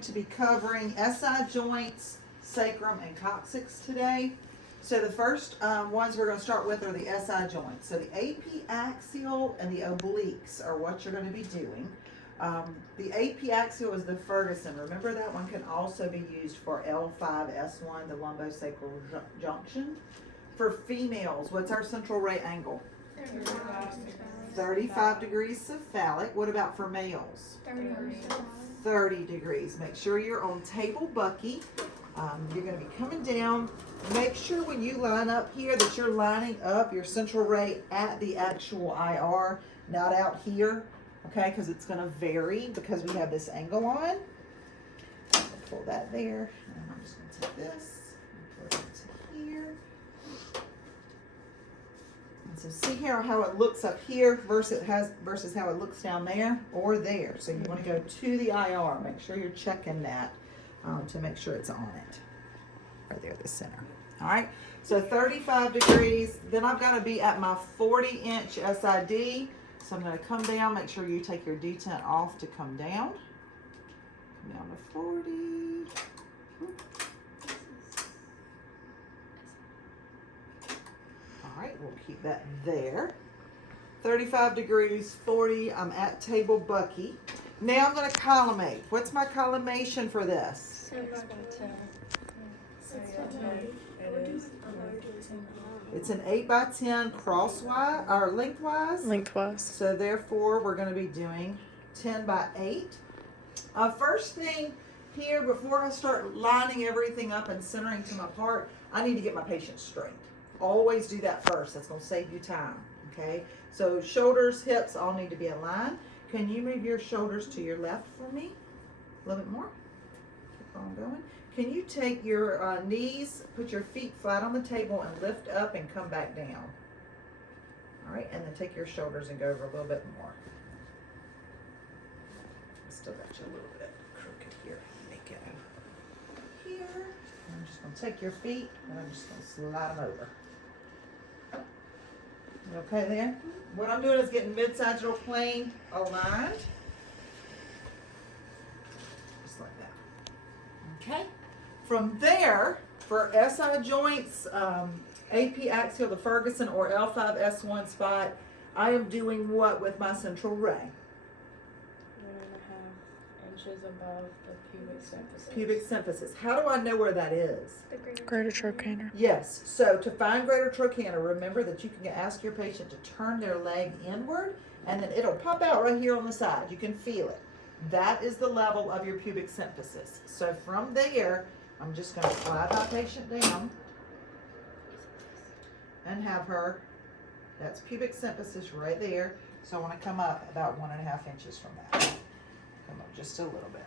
going to be covering SI joints, sacrum, and coccyx today. So the first ones we're going to start with are the SI joints. So the AP axial and the obliques are what you're going to be doing. The AP axial is the Ferguson. Remember, that one can also be used for L5-S1, the lumbosacral junction. For females, what's our central ray angle? 35 degrees cephalic. What about for males? 30 degrees. Make sure you're on table bucky. You're going to be coming down. Make sure when you line up here that you're lining up your central ray at the actual IR, not out here, okay? Because it's going to vary because we have this angle on. Pull that there. And I'm just going to take this and put it to here. And so see here how it looks up here versus how it looks down there or there. So you want to go to the IR. Make sure you're checking that to make sure it's on it. Right there, the center. All right, so 35 degrees. Then I've got to be at my 40-inch SID. So I'm going to come down. Make sure you take your detent off to come down. Come down to 40. All right, we'll keep that there. 35 degrees, 40. I'm at table bucky. Now I'm going to collimate. What's my collimation for this? 6 by 10. It's an 8 by 10 crosswise or lengthwise. Lengthwise. So therefore, we're going to be doing 10 by 8. First thing here, before I start lining everything up and centering to my part, I need to get my patient straight. Always do that first. That's going to save you time. Okay. So shoulders, hips all need to be in line. Can you move your shoulders to your left for me? A little bit more. Keep on going. Can you take your knees, put your feet flat on the table and lift up and come back down? All right, and then take your shoulders and go over a little bit more. Still got you a little bit crooked here. Make it over here. And I'm just going to take your feet and I'm just going to slide them over. You okay there? What I'm doing is getting mid-sagittal plane aligned. Just like that. Okay? From there, for SI joints, AP axial, the Ferguson, or L5-S1 spot, I am doing what with my central ray? 1.5 inches above the pubic symphysis. Pubic symphysis. How do I know where that is? Greater trochanter. Yes. So to find greater trochanter, remember that you can ask your patient to turn their leg inward, and then it'll pop out right here on the side. You can feel it. That is the level of your pubic symphysis. So from there, I'm just going to slide my patient down and have her, that's pubic symphysis right there. So I want to come up about 1.5 inches from that. Come up just a little bit.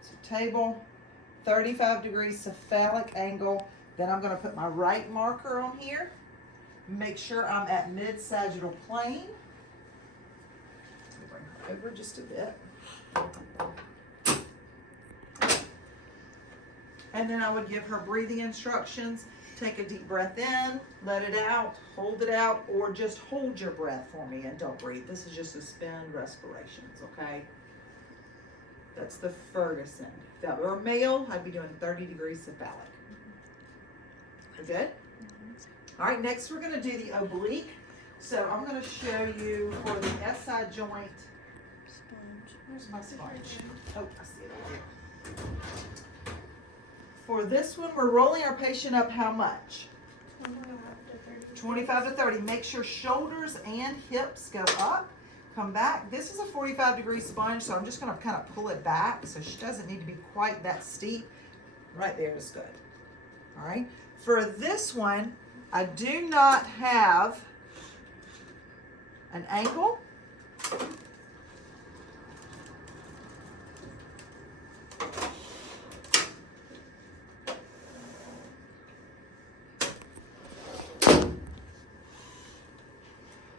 So table, 35 degrees cephalic angle. Then I'm going to put my right marker on here. Make sure I'm at mid-sagittal plane. Let me bring her over just a bit. And then I would give her breathing instructions. Take a deep breath in, let it out, hold it out, or just hold your breath for me and don't breathe. This is just suspend respirations, okay? That's the Ferguson. If that were a male, I'd be doing 30 degrees cephalic. We're good? All right, next we're going to do the oblique. So I'm going to show you for the SI joint. Where's my sponge? Oh, I see it over here. For this one, we're rolling our patient up how much? 25 to 30. Make sure shoulders and hips go up. Come back. This is a 45-degree sponge, so I'm just going to kind of pull it back so she doesn't need to be quite that steep. Right there is good. All right. For this one, I do not have an ankle.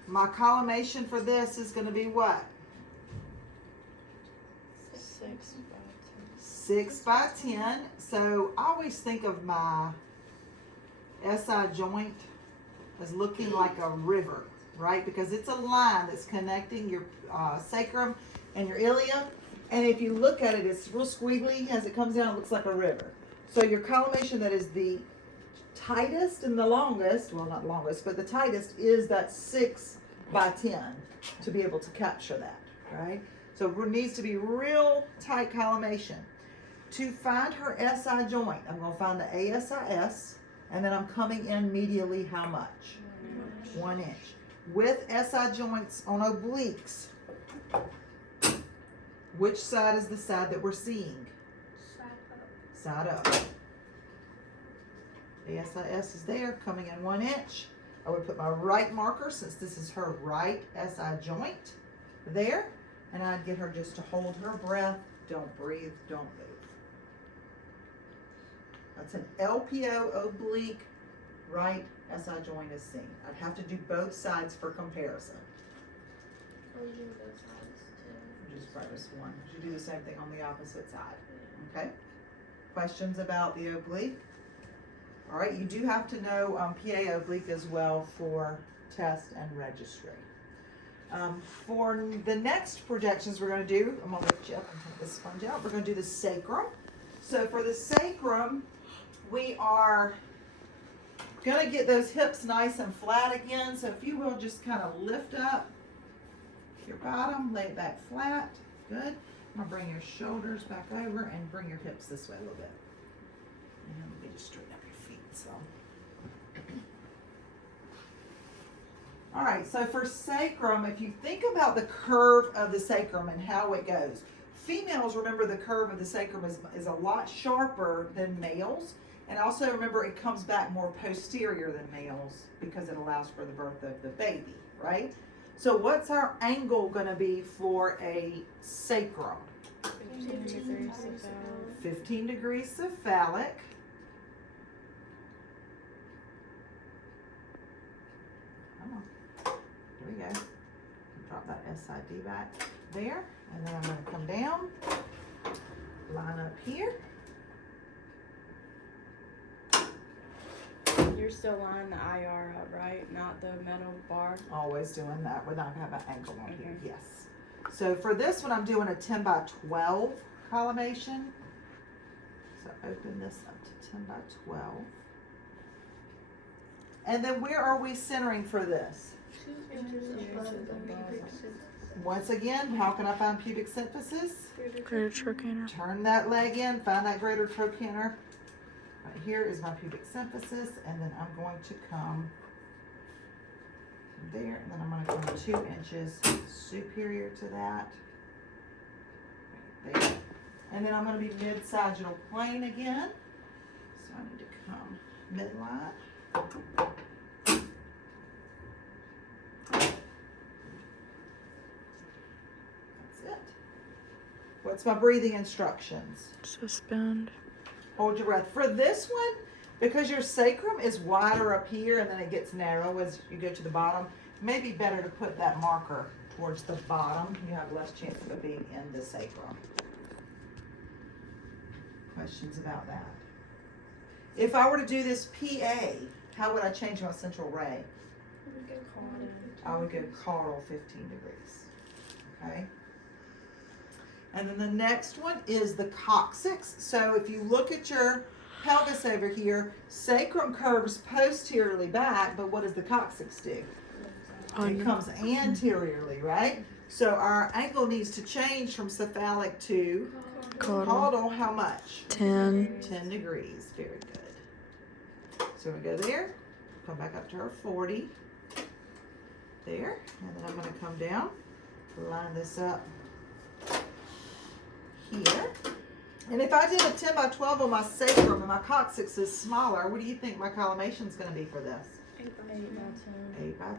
My collimation for this is going to be what? 6 by 10. 6 by 10. So I always think of my SI joint as looking like a river, right? Because it's a line that's connecting your sacrum and your ilia. And if you look at it, it's real squiggly. As it comes down, it looks like a river. So your collimation that is the tightest and the longest, well, not longest, but the tightest is that 6 by 10 to be able to capture that, right? So it needs to be real tight collimation. To find her SI joint, I'm going to find the ASIS, and then I'm coming in medially how much? 1 inch. With SI joints on obliques, which side is the side that we're seeing? Side up. The ASIS is there, coming in 1 inch. I would put my right marker, since this is her right SI joint, there. And I'd get her just to hold her breath. Don't breathe, don't move. That's an LPO oblique right SI joint is seen. I'd have to do both sides for comparison. We do both sides too. Just practice one. You do the same thing on the opposite side. Okay? Questions about the oblique? All right, you do have to know PA oblique as well for test and registry. For the next projections we're going to do, I'm going to lift you up and take this sponge out. We're going to do the sacrum. So for the sacrum, we are going to get those hips nice and flat again. So if you will just kind of lift up your bottom, lay it back flat. Good. I'm going to bring your shoulders back over and bring your hips this way a little bit. And let me just straighten up your feet. So. All right, so for sacrum, if you think about the curve of the sacrum and how it goes, females, remember the curve of the sacrum is a lot sharper than males. And also remember it comes back more posterior than males because it allows for the birth of the baby, right? So what's our angle going to be for a sacrum? 15 degrees cephalic. 15 degrees cephalic. Come on. Here we go. Drop that SID back there. And then I'm going to come down, line up here. You're still lining the IR up, right? Not the metal bar? Always doing that. We're not going to have an angle on here. Okay. Yes. So for this one, I'm doing a 10 by 12 collimation. So open this up to 10 by 12. And then where are we centering for this? 2 inches above the pubic symphysis. Once again, how can I find pubic symphysis? Greater trochanter. Turn that leg in, find that greater trochanter. Right here is my pubic symphysis, and then I'm going to come there, and then I'm going to come 2 inches superior to that. Right there. And then I'm going to be mid-sagittal plane again. So I need to come midline. What's my breathing instructions? Suspend. Hold your breath. For this one, because your sacrum is wider up here and then it gets narrow as you go to the bottom, it may be better to put that marker towards the bottom. You have less chance of it being in the sacrum. Questions about that? If I were to do this PA, how would I change my central ray? I would go caudal 15 degrees. Okay? And then the next one is the coccyx. So if you look at your pelvis over here, sacrum curves posteriorly back, but what does the coccyx do? It comes anteriorly, right? So our angle needs to change from cephalic to caudal. How much? 10. 10 degrees. Very good. So we go there, come back up to our 40. There. And then I'm going to come down, line this up here. And if I did a 10 by 12 on my sacrum and my coccyx is smaller, what do you think my collimation is going to be for this? 8 by 10. 8 by 10.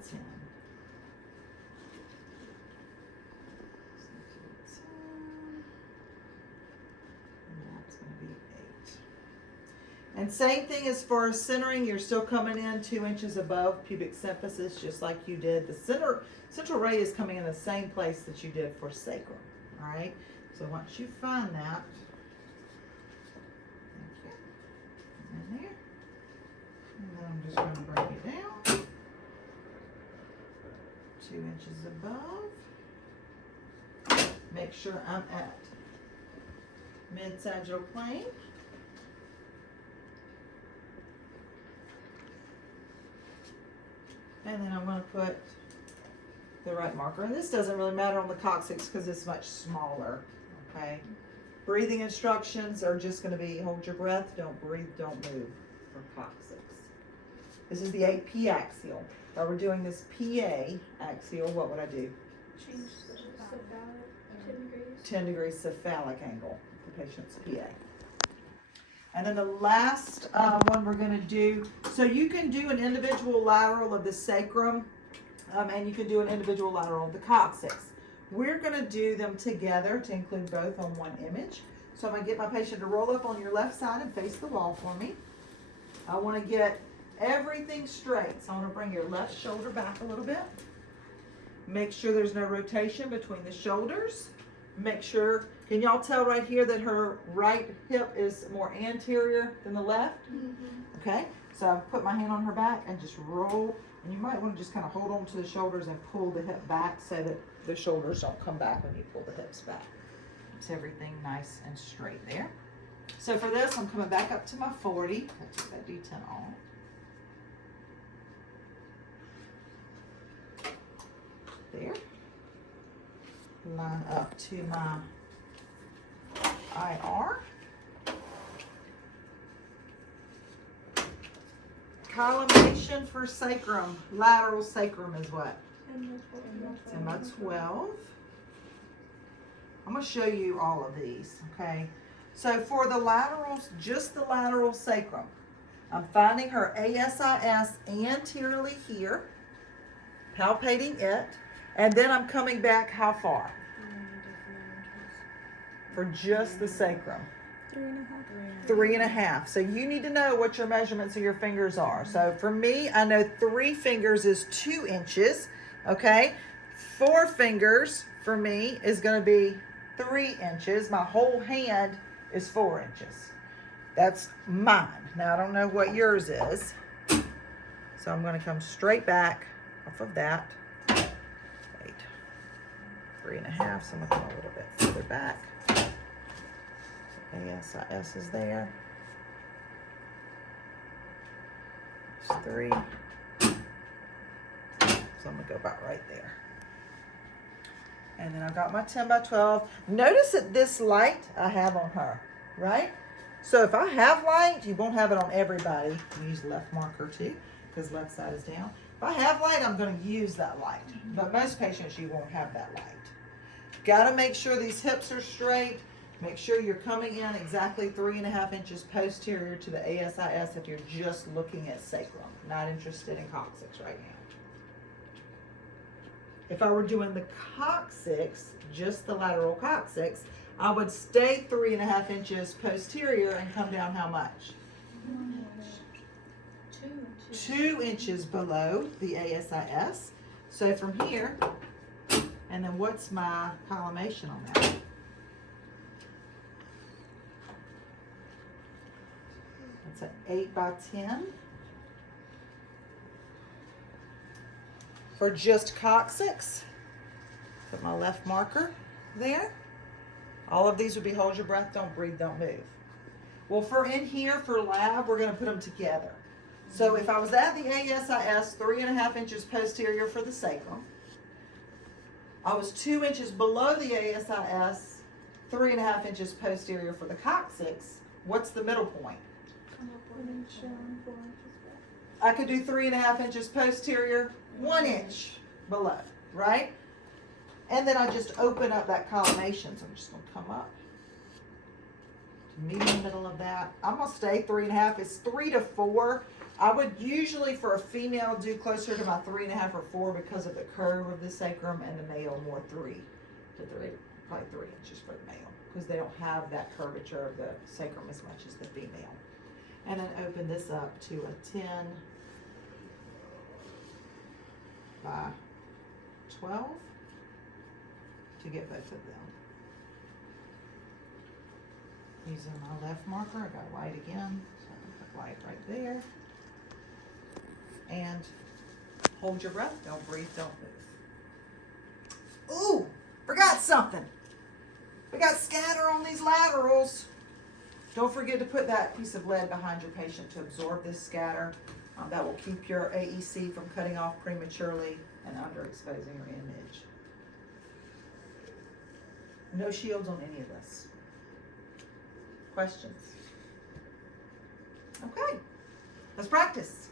And that's going to be 8. And same thing as far as centering, you're still coming in 2 inches above pubic symphysis, just like you did. The central ray is coming in the same place that you did for sacrum. All right. So once you find that, thank you, and there, and then I'm just going to bring it down 2 inches above. Make sure I'm at mid-sagittal plane. And then I'm going to put the right marker. And this doesn't really matter on the coccyx because it's much smaller, okay? Breathing instructions are just going to be hold your breath, don't breathe, don't move for coccyx. This is the 8P axial. If I were doing this PA axial, what would I do? Change the cephalic 10 degrees. 10 degrees cephalic angle, the patient's PA. And then the last one we're going to do, so you can do an individual lateral of the sacrum, and you can do an individual lateral of the coccyx. We're going to do them together to include both on one image. So I'm going to get my patient to roll up on your left side and face the wall for me. I want to get everything straight. So I want to bring your left shoulder back a little bit. Make sure there's no rotation between the shoulders. Make sure, can y'all tell right here that her right hip is more anterior than the left? Okay, so I put my hand on her back and just roll. And you might want to just kind of hold on to the shoulders and pull the hip back so that the shoulders don't come back when you pull the hips back. Keeps everything nice and straight there. So for this, I'm coming back up to my 40. I took that D10 off. There. Line up to my IR. Collimation for sacrum. Lateral sacrum is what? 10 by 12. I'm going to show you all of these, okay? So for the laterals, just the lateral sacrum, I'm finding her ASIS anteriorly here, palpating it, and then I'm coming back how far? For just the sacrum. 3.5. 3.5. So you need to know what your measurements of your fingers are. So for me, I know 3 fingers is 2 inches. Okay. 4 fingers for me is going to be 3 inches. My whole hand is 4 inches. That's mine. Now I don't know what yours is. So I'm going to come straight back off of that. Wait. 3.5. So I'm going to come a little bit further back. ASIS is there. It's 3. So I'm gonna go about right there. And then I've got my 10 by 12. Notice that this light I have on her, right? So if I have light, you won't have it on everybody. You use left marker too, because left side is down. If I have light, I'm gonna use that light. But most patients, you won't have that light. Gotta make sure these hips are straight. Make sure you're coming in exactly 3.5 inches posterior to the ASIS if you're just looking at sacrum. Not interested in coccyx right now. If I were doing the coccyx, just the lateral coccyx, I would stay 3.5 inches posterior and come down how much? 2 inches. 2 inches below the ASIS. So from here, and then what's my collimation on that? It's an 8 by 10. For just coccyx, put my left marker there. All of these would be hold your breath, don't breathe, don't move. Well, for in here for lab, we're going to put them together. So if I was at the ASIS, 3.5 inches posterior for the sacrum, I was 2 inches below the ASIS, 3.5 inches posterior for the coccyx. What's the middle point? Come up 1 inch down, 4 inches back. I could do 3.5 inches posterior, 1 inch below, right? And then I just open up that collimation. So I'm just going to come up to meet in the middle of that. I'm going to stay 3.5. It's 3 to 4. I would usually, for a female, do closer to my 3.5 or 4 because of the curve of the sacrum, and the male more 3 to 3, probably 3 inches for the male because they don't have that curvature of the sacrum as much as the female. And then open this up to a 10 by 12 to get both of them. Using my left marker, I got light again, so I'm gonna put light right there. And hold your breath, don't breathe, don't move. Ooh, forgot something. We got scatter on these laterals. Don't forget to put that piece of lead behind your patient to absorb this scatter. That will keep your AEC from cutting off prematurely and underexposing your image. No shields on any of this. Questions? Okay, let's practice.